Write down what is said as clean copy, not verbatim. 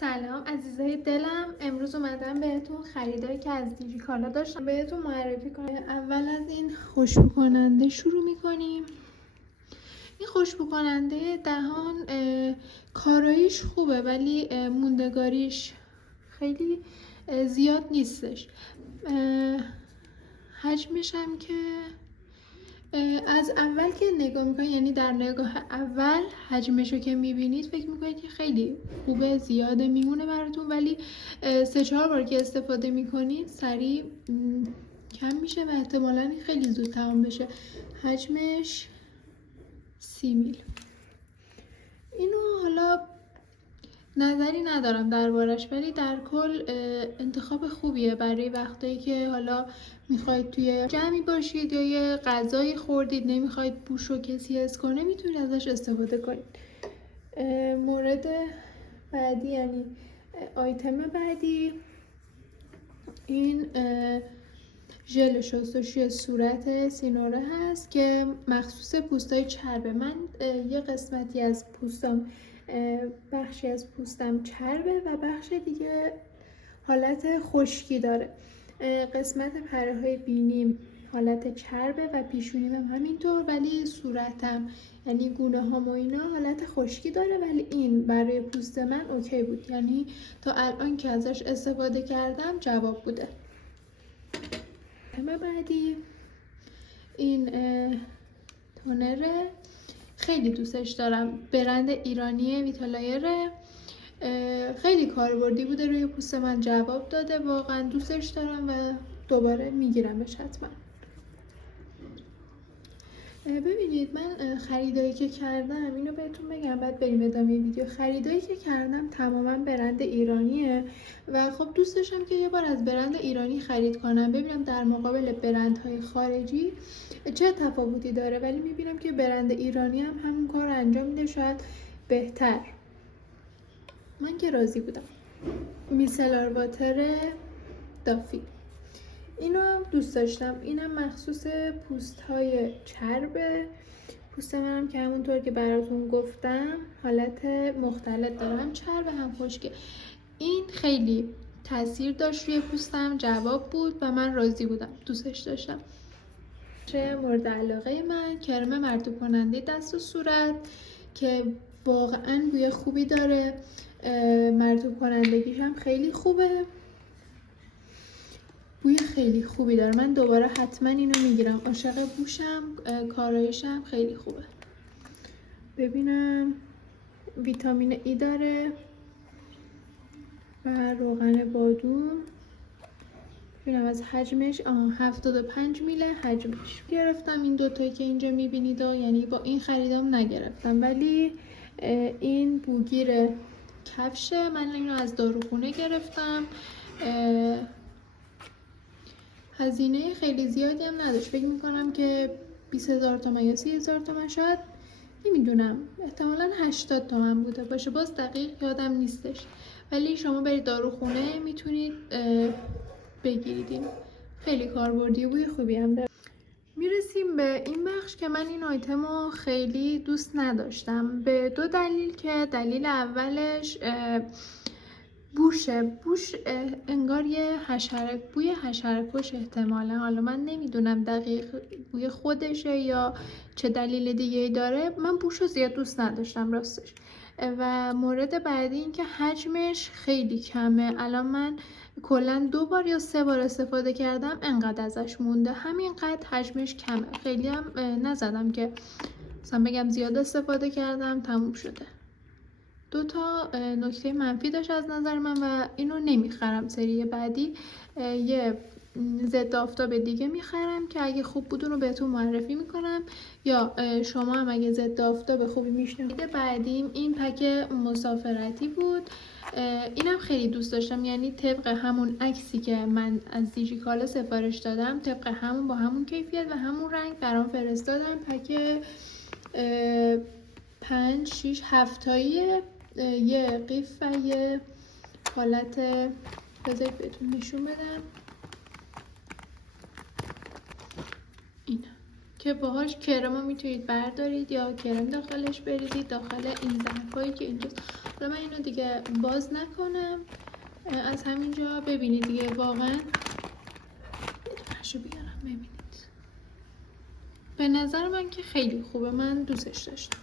سلام عزیزای دلم، امروز اومدم بهتون خریدایی که از دیجیکالا داشتم بهتون معرفی کنم. اول از این خوشبو کننده شروع میکنیم. این خوشبو کننده دهان کاراییش خوبه ولی موندگاریش خیلی زیاد نیستش. حجمش هم که از اول که نگاه میکنید، یعنی در نگاه اول حجمشو که میبینید فکر میکنید که خیلی خوبه، زیاده، میمونه براتون، ولی 3-4 بار که استفاده میکنید سریع کم میشه و احتمالاً خیلی زود تمام بشه. حجمش 30 میل. اینو حالا نظری ندارم دربارش، ولی در کل انتخاب خوبیه برای وقتایی که حالا میخواید توی جمعی باشید یا یه غذایی خوردید نمیخواید بوشو کسی حس کنه، میتونید ازش استفاده کنید. مورد بعدی، یعنی آیتم بعدی، این ژل شستشوی صورت سینوره هست که مخصوص پوستای چربه. من یه قسمتی از پوستم، بخشی از پوستم چربه و بخش دیگه حالت خشکی داره. قسمت پره های بینیم حالت چربه و پیشونیم هم همینطور، ولی صورتم یعنی گونه هام و اینا حالت خشکی داره، ولی این برای پوست من اوکی بود، یعنی تا الان که ازش استفاده کردم جواب بوده. بعدی این تونره، خیلی دوستش دارم، برند ایرانی ویتالایره، خیلی کاربردی بوده، روی پوست من جواب داده، واقعا دوستش دارم و دوباره میگیرمش حتما. ببینید من خریدایی که کردم، اینو بهتون بگم بعد بریم ادامه ویدیو. خریدایی که کردم تماما برند ایرانیه و خب دوست داشتم که یه بار از برند ایرانی خرید کنم، ببینم در مقابل برندهای خارجی چه تفاوتی داره، ولی میبینم که برند ایرانی هم همون کار انجام میده، شاید بهتر. من که راضی بودم. میسلار واتر دافی، اینو هم دوست داشتم. اینم مخصوص پوست های چربه. پوست منم که همونطور که براتون گفتم حالت مختلط داره، هم چربه هم خشکه. این خیلی تاثیر داشت روی پوستم، جواب بود و من راضی بودم، دوستش داشتم. مورد علاقه من کرم مرطوب کننده دست و صورت که واقعا بوی خوبی داره، مرطوب کنندگیش هم خیلی خوبه، بوی خیلی خوبی داره. من دوباره حتما اینو میگیرم، عاشق بوشم، کارایشم خیلی خوبه. ببینم ویتامین ای داره و روغن بادوم. ببینم از حجمش 75 میله حجمش. گرفتم این دوتایی که اینجا میبینید، یعنی با این خریدم نگرفتم، ولی این بوگیر کفشه. من اینو از داروخونه گرفتم، هزینه خیلی زیادی هم نداشت، فکر میکنم که 20,000 تومان یا 30,000 تومان، شاید نمیدونم، احتمالاً 80 تومان بوده باشه، باز دقیق یادم نیستش، ولی شما برید داروخونه میتونید بگیرید. این خیلی کاربردی، بوی خوبی هم داره. میرسیم به این بخش که من این آیتم رو خیلی دوست نداشتم به 2 دلیل. که دلیل اولش بوش انگار یه بوی حشره‌کش احتمالا، حالا من نمیدونم دقیق بوی خودشه یا چه دلیل دیگه داره، من بوش رو زیاد دوست نداشتم راستش. و مورد بعدی این که حجمش خیلی کمه. الان من کلا 2 بار یا 3 بار استفاده کردم، انقدر ازش مونده، همینقدر حجمش کمه، خیلی هم نزدم که مثلا بگم زیاد استفاده کردم تموم شده. 2 تا نکته منفی داشت از نظر من و اینو نمیخرم. سری بعدی یه ضد آفتاب دیگه میخرم که اگه خوب بود اونو بهتون معرفی میکنم، یا شما هم اگه ضد آفتاب خوبی میشنوید. بعدیم این پک مسافرتی بود، اینم خیلی دوست داشتم، یعنی طبق همون عکسی که من از دیجیکالا سفارش دادم، طبق همون با همون کیفیت و همون رنگ برام فرستادن. پک 5 6 7 تاییه، یه قیف و یه حالت، بذارید بهتون نشون بدم، این که باهاش کرمو میتونید بردارید یا کرم داخلش بریزید داخل این ظرفایی که اینجاست. حالا من اینو دیگه باز نکنم، از همینجا ببینید دیگه واقعا بیارم ببینید. به نظر من که خیلی خوبه، من دوستش داشتم.